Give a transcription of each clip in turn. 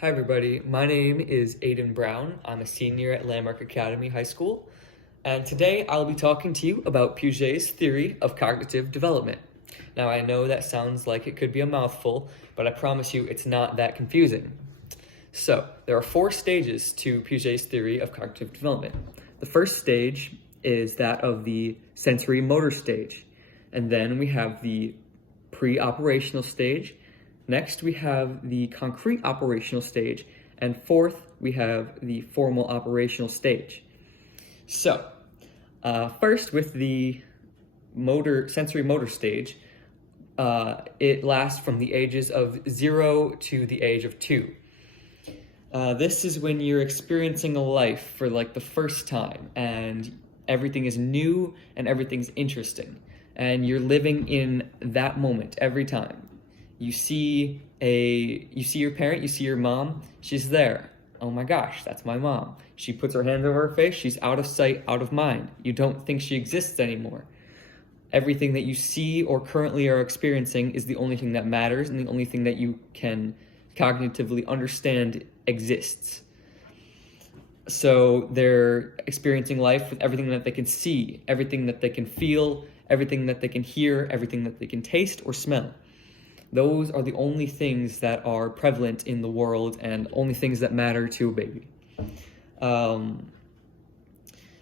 Hi everybody, my name is Aiden Brown. I'm a senior at Landmark Academy High School, and today I'll be talking to you about Piaget's theory of cognitive development. Now I know that sounds like it could be a mouthful, but I promise you it's not that confusing. So, there are 4 stages to Piaget's theory of cognitive development. The first stage is that of the sensory motor stage, and then we have the pre-operational stage. Next, we have the concrete operational stage, and fourth, we have the formal operational stage. So, first with the sensory motor stage, it lasts from the ages of 0 to the age of 2. This is when you're experiencing a life for like the first time, and everything is new and everything's interesting, and you're living in that moment every time. You see your parent, you see your mom, she's there. Oh my gosh, that's my mom. She puts her hands over her face, she's out of sight, out of mind. You don't think she exists anymore. Everything that you see or currently are experiencing is the only thing that matters and the only thing that you can cognitively understand exists. So they're experiencing life with everything that they can see, everything that they can feel, everything that they can hear, everything that they can taste or smell. Those are the only things that are prevalent in the world and only things that matter to a baby.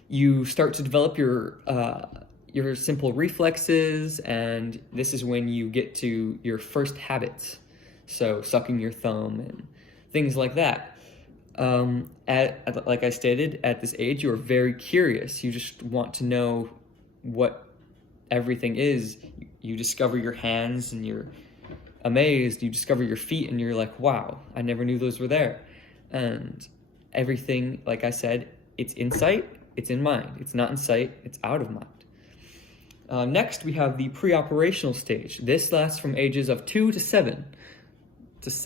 You start to develop your simple reflexes, and this is when you get to your first habits. So sucking your thumb and things like that. Like I stated, at this age, you are very curious. You just want to know what everything is. You discover your hands and you're amazed. You discover your feet and you're like, wow, I never knew those were there. And everything, like I said, it's in sight, it's in mind. It's not in sight, it's out of mind. Next, we have the pre-operational stage. This lasts from ages of 2 to 7. This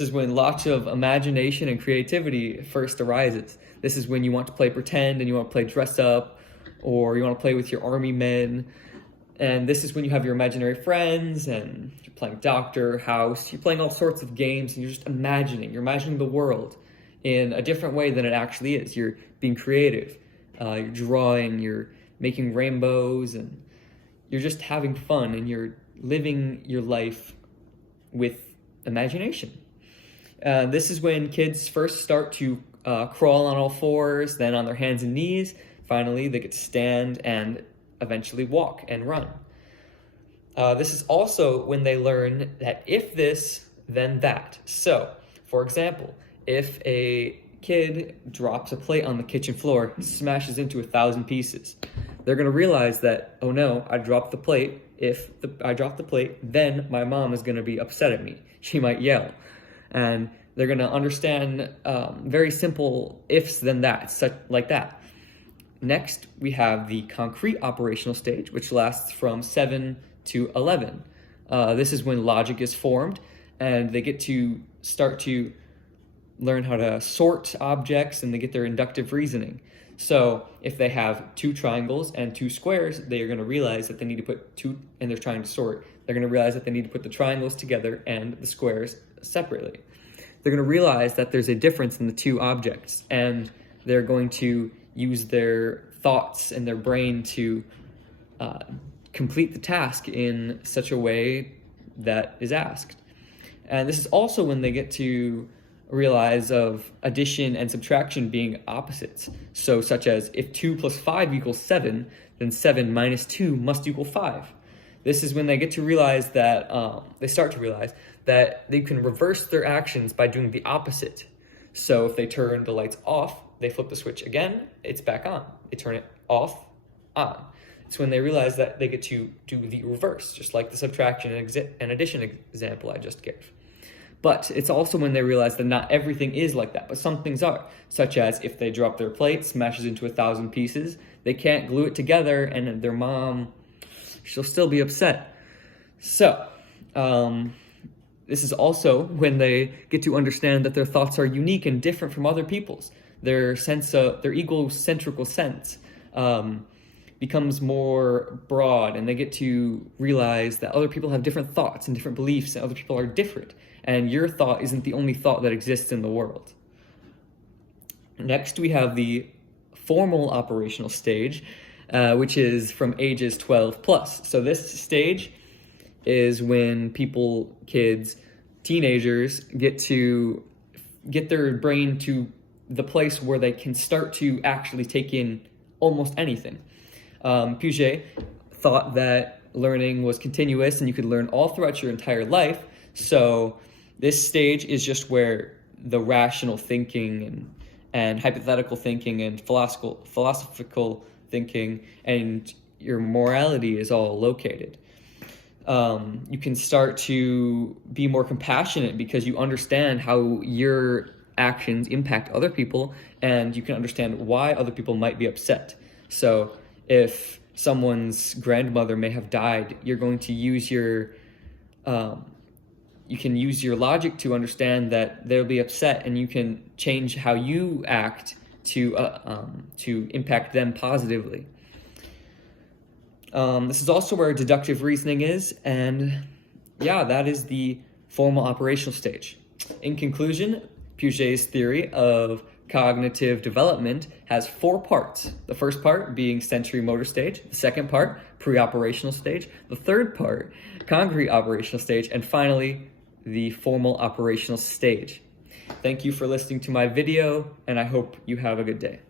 is when lots of imagination and creativity first arises. This is when you want to play pretend and you want to play dress up, or you want to play with your army men. And this is when you have your imaginary friends and you're playing doctor, house, you're playing all sorts of games and you're just imagining. You're imagining the world in a different way than it actually is. You're being creative. You're drawing, you're making rainbows, and you're just having fun and you're living your life with imagination. This is when kids first start to crawl on all fours, then on their hands and knees. Finally, they get to stand and eventually walk and run. This is also when they learn that if this, then that. So, for example, if a kid drops a plate on the kitchen floor, smashes into 1,000 pieces, they're going to realize that, oh no, I dropped the plate. If I drop the plate, then my mom is going to be upset at me. She might yell. And they're going to understand very simple ifs, then that, such like that. Next, we have the concrete operational stage, which lasts from 7 to 11. This is when logic is formed, and they get to start to learn how to sort objects, and they get their inductive reasoning. So if they have 2 triangles and 2 squares, they are going to realize that they need to put 2, and they're trying to sort. They're going to realize that they need to put the triangles together and the squares separately. They're going to realize that there's a difference in the 2 objects, and they're going to use their thoughts and their brain to complete the task in such a way that is asked. And this is also when they get to realize of addition and subtraction being opposites. So such as if 2 plus 5 equals 7, then 7 minus 2 must equal 5. This is when they get to realize that, they start to realize that they can reverse their actions by doing the opposite. So if they turn the lights off, they flip the switch again, it's back on. They turn it off, on. It's when they realize that they get to do the reverse, just like the subtraction and addition example I just gave. But it's also when they realize that not everything is like that, but some things are, such as if they drop their plate, smashes into 1,000 pieces, they can't glue it together, and their mom, she'll still be upset. So, this is also when they get to understand that their thoughts are unique and different from other people's. Their egocentrical sense becomes more broad, and they get to realize that other people have different thoughts and different beliefs, and other people are different. and your thought isn't the only thought that exists in the world. Next, we have the formal operational stage, which is from ages 12 plus. So this stage is when people, kids, teenagers get their brain to the place where they can start to actually take in almost anything. Piaget thought that learning was continuous and you could learn all throughout your entire life. So this stage is just where the rational thinking and hypothetical thinking and philosophical thinking and your morality is all located. You can start to be more compassionate because you understand how your actions impact other people, and you can understand why other people might be upset. So if someone's grandmother may have died, you're going to use your you can use your logic to understand that they'll be upset, and you can change how you act to impact them positively. This is also where deductive reasoning is, and yeah, that is the formal operational stage. In conclusion, Piaget's theory of cognitive development has 4 parts. The first part being sensory motor stage, the second part, pre-operational stage, the third part, concrete operational stage, and finally, the formal operational stage. Thank you for listening to my video, and I hope you have a good day.